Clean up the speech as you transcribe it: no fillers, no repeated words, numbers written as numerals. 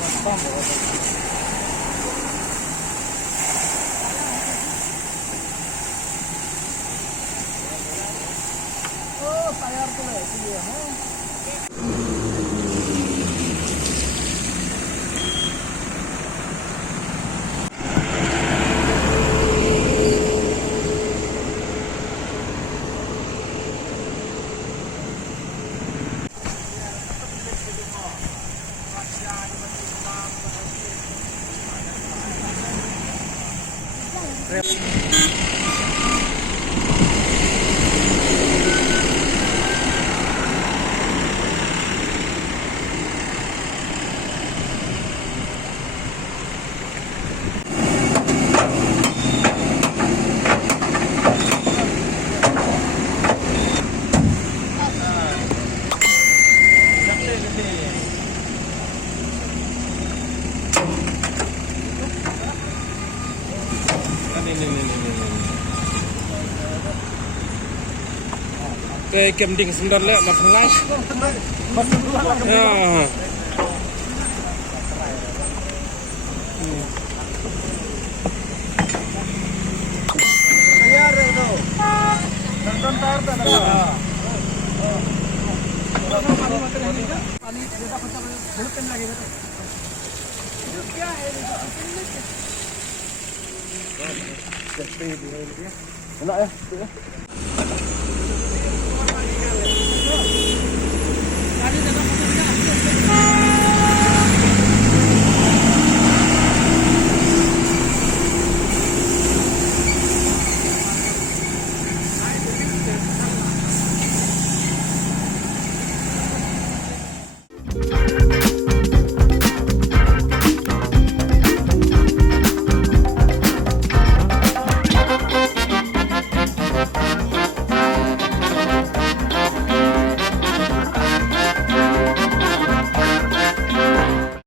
Oh, tayar pula dia, ha? Cái kiểm định xung đột lệ mà không lái. Tayar itu. Tonton tayar tak ada. पानी जैसा पता बहुत कम लगेगा तो ये क्या है ये Enak ya?